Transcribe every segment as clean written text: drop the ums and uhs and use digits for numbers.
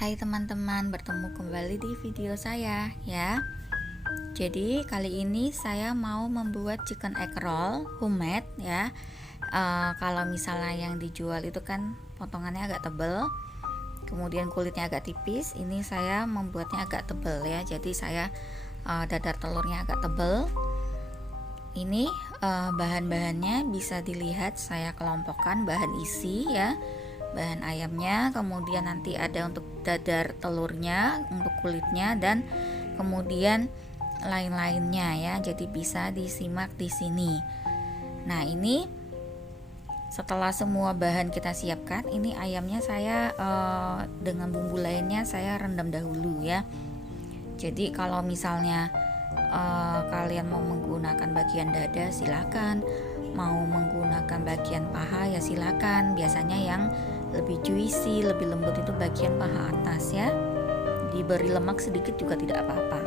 Hai teman-teman, bertemu kembali di video saya ya. Jadi kali ini saya mau membuat chicken egg roll homemade ya. Kalau misalnya yang dijual itu kan potongannya agak tebel, kemudian kulitnya agak tipis. Ini saya membuatnya agak tebel ya. Jadi saya dadar telurnya agak tebel. Ini bahan-bahannya bisa dilihat, saya kelompokkan bahan isi ya. Bahan ayamnya, kemudian nanti ada untuk dadar telurnya, untuk kulitnya, dan kemudian lain-lainnya ya. Jadi bisa disimak di sini. Nah, ini setelah semua bahan kita siapkan, ini ayamnya saya dengan bumbu lainnya saya rendam dahulu ya. Jadi kalau misalnya kalian mau menggunakan bagian dada silakan, mau menggunakan bagian paha ya silakan. Biasanya yang lebih juicy, lebih lembut itu bagian paha atas ya. Diberi lemak sedikit juga tidak apa-apa.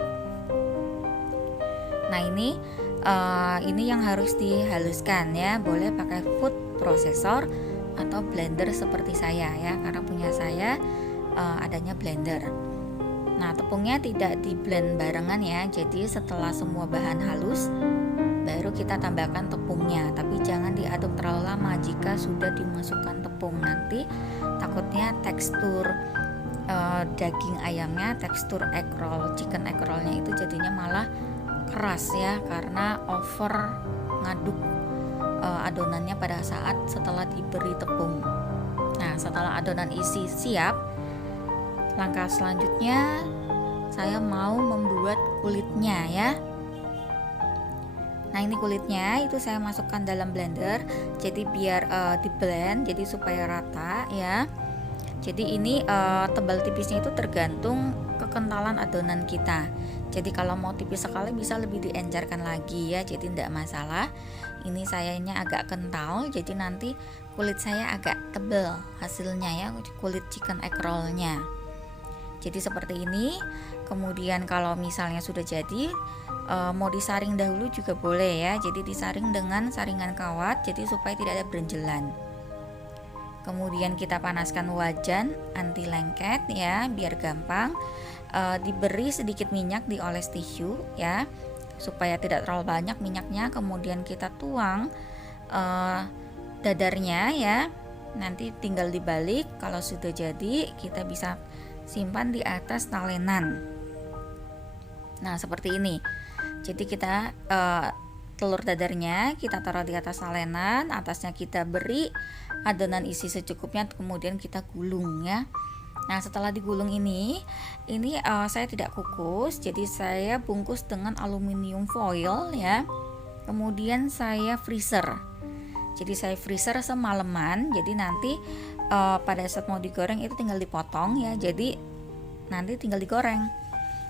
Nah ini yang harus dihaluskan ya. Boleh pakai food processor atau blender seperti saya ya, karena punya saya adanya blender. Nah tepungnya tidak di blend barengan ya. Jadi setelah semua bahan halus baru kita tambahkan tepungnya, tapi jangan diaduk terlalu lama. Jika sudah dimasukkan tepung nanti takutnya tekstur daging ayamnya, tekstur egg roll, chicken egg rollnya itu jadinya malah keras ya, karena over ngaduk adonannya pada saat setelah diberi tepung. Nah setelah adonan isi siap, langkah selanjutnya saya mau membuat kulitnya ya. Nah ini kulitnya itu saya masukkan dalam blender, jadi biar di blend jadi supaya rata ya. Jadi ini tebal tipisnya itu tergantung kekentalan adonan kita. Jadi kalau mau tipis sekali bisa lebih diencerkan lagi ya, jadi tidak masalah. Ini sayanya agak kental, jadi nanti kulit saya agak tebal hasilnya ya, kulit chicken egg rollnya. Jadi seperti ini. Kemudian kalau misalnya sudah jadi, mau disaring dahulu juga boleh ya. Jadi disaring dengan saringan kawat, jadi supaya tidak ada berenjelan. Kemudian kita panaskan wajan anti lengket ya, biar gampang. Diberi sedikit minyak, dioles tisu ya, supaya tidak terlalu banyak minyaknya. Kemudian kita tuang dadarnya ya. Nanti tinggal dibalik. Kalau sudah jadi, kita bisa simpan di atas talenan. Nah seperti ini. Jadi kita telur dadarnya kita taruh di atas talenan, atasnya kita beri adonan isi secukupnya, kemudian kita gulung ya. Nah setelah digulung ini saya tidak kukus, jadi saya bungkus dengan aluminium foil ya. Kemudian saya freezer. Jadi saya freezer semalaman. Jadi nanti pada saat mau digoreng itu tinggal dipotong ya. Jadi nanti tinggal digoreng.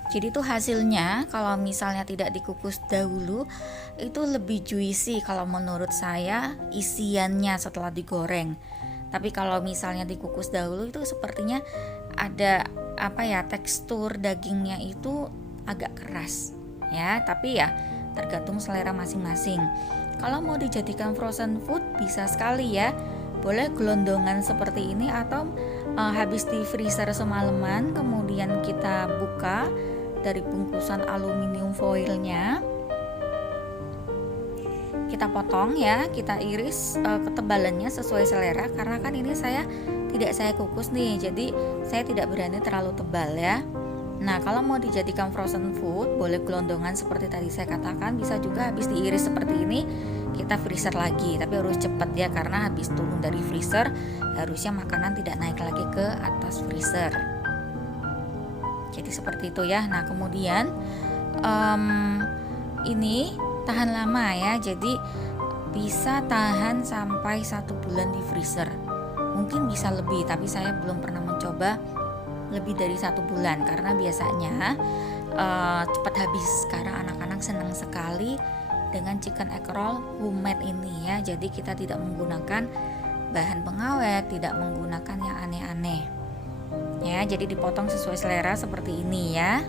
Jadi itu hasilnya kalau misalnya tidak dikukus dahulu itu lebih juicy kalau menurut saya isiannya setelah digoreng. Tapi kalau misalnya dikukus dahulu itu sepertinya ada tekstur dagingnya itu agak keras ya. Tapi ya tergantung selera masing-masing. Kalau mau dijadikan frozen food bisa sekali ya. Boleh gelondongan seperti ini atau habis di freezer semalaman kemudian kita buka dari bungkusan aluminium foilnya, kita potong ya, kita iris ketebalannya sesuai selera. Karena kan ini tidak saya kukus nih, jadi saya tidak berani terlalu tebal ya. Nah kalau mau dijadikan frozen food boleh gelondongan seperti tadi saya katakan, bisa juga habis diiris seperti ini kita freezer lagi, tapi harus cepat ya, karena habis turun dari freezer harusnya makanan tidak naik lagi ke atas freezer. Jadi seperti itu ya. Nah kemudian ini tahan lama ya, jadi bisa tahan sampai 1 bulan di freezer. Mungkin bisa lebih, tapi saya belum pernah mencoba lebih dari 1 bulan karena biasanya cepat habis. Karena anak-anak senang sekali dengan chicken egg roll homemade ini ya. Jadi kita tidak menggunakan bahan pengawet, tidak menggunakan yang aneh-aneh ya. Jadi dipotong sesuai selera seperti ini ya.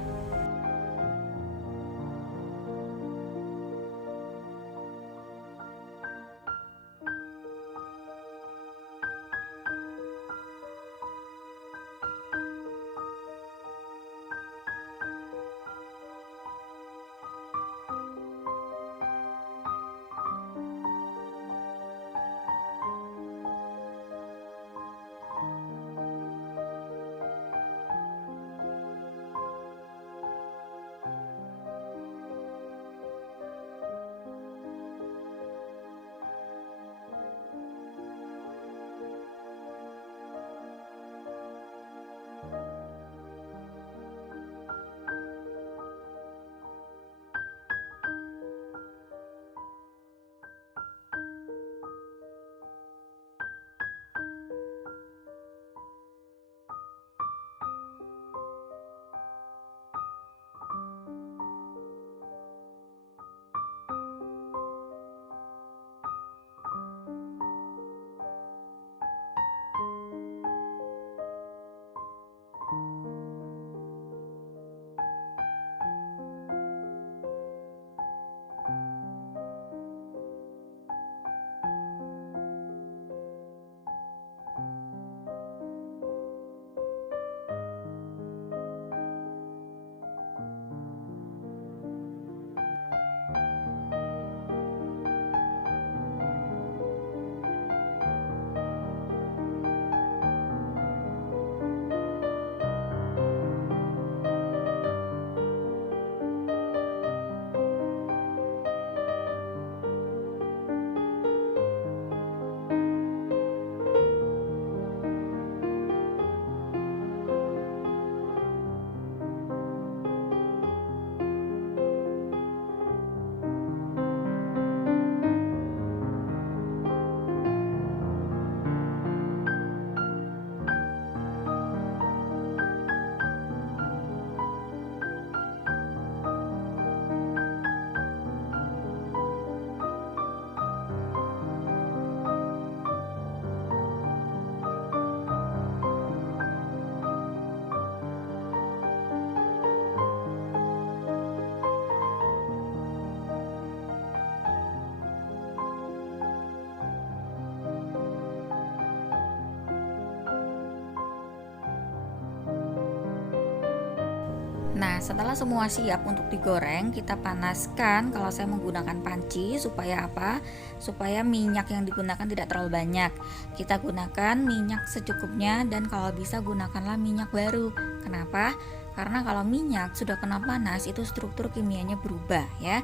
Nah, setelah semua siap untuk digoreng, kita panaskan. Kalau saya menggunakan panci, supaya apa? Supaya minyak yang digunakan tidak terlalu banyak. Kita gunakan minyak secukupnya, dan kalau bisa gunakanlah minyak baru. Kenapa? Karena kalau minyak sudah kena panas, itu struktur kimianya berubah ya.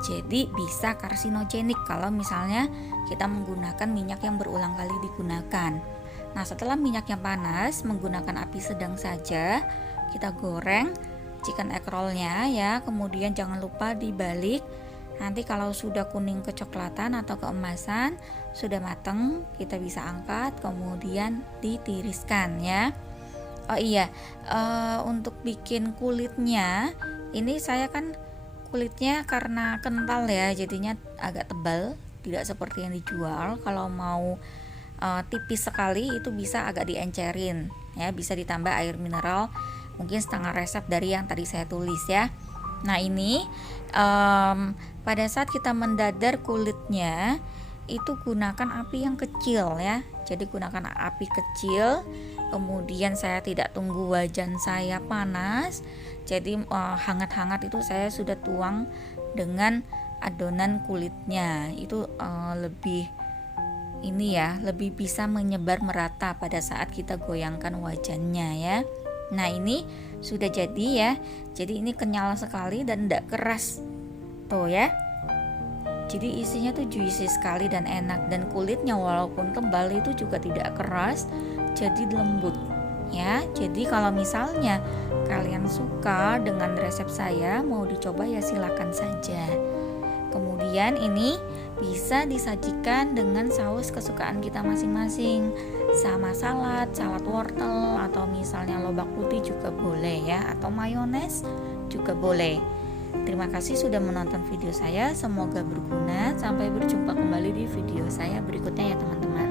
Jadi bisa karsinogenik kalau misalnya kita menggunakan minyak yang berulang kali digunakan. Nah, setelah minyaknya panas, menggunakan api sedang saja, kita goreng chicken egg rollnya ya. Kemudian jangan lupa dibalik. Nanti kalau sudah kuning kecoklatan atau keemasan, sudah mateng, kita bisa angkat, kemudian ditiriskan ya. Oh iya, untuk bikin kulitnya, ini saya kan kulitnya karena kental ya, jadinya agak tebal, tidak seperti yang dijual. Kalau mau tipis sekali itu bisa agak diencerin ya, bisa ditambah air mineral mungkin setengah resep dari yang tadi saya tulis ya. Nah ini pada saat kita mendadar kulitnya itu gunakan api yang kecil ya, jadi gunakan api kecil. Kemudian saya tidak tunggu wajan saya panas, jadi hangat-hangat itu saya sudah tuang dengan adonan kulitnya. Itu lebih ini ya, lebih bisa menyebar merata pada saat kita goyangkan wajannya ya. Nah ini sudah jadi ya, jadi ini kenyal sekali dan tidak keras tuh ya. Jadi isinya tuh juicy sekali dan enak, dan kulitnya walaupun tebal itu juga tidak keras, jadi lembut ya. Jadi kalau misalnya kalian suka dengan resep saya, mau dicoba ya silakan saja. Kemudian ini bisa disajikan dengan saus kesukaan kita masing-masing, sama salad wortel, atau misalnya lobak putih juga boleh ya, atau mayones juga boleh. Terima kasih sudah menonton video saya, semoga berguna. Sampai berjumpa kembali di video saya berikutnya ya teman-teman.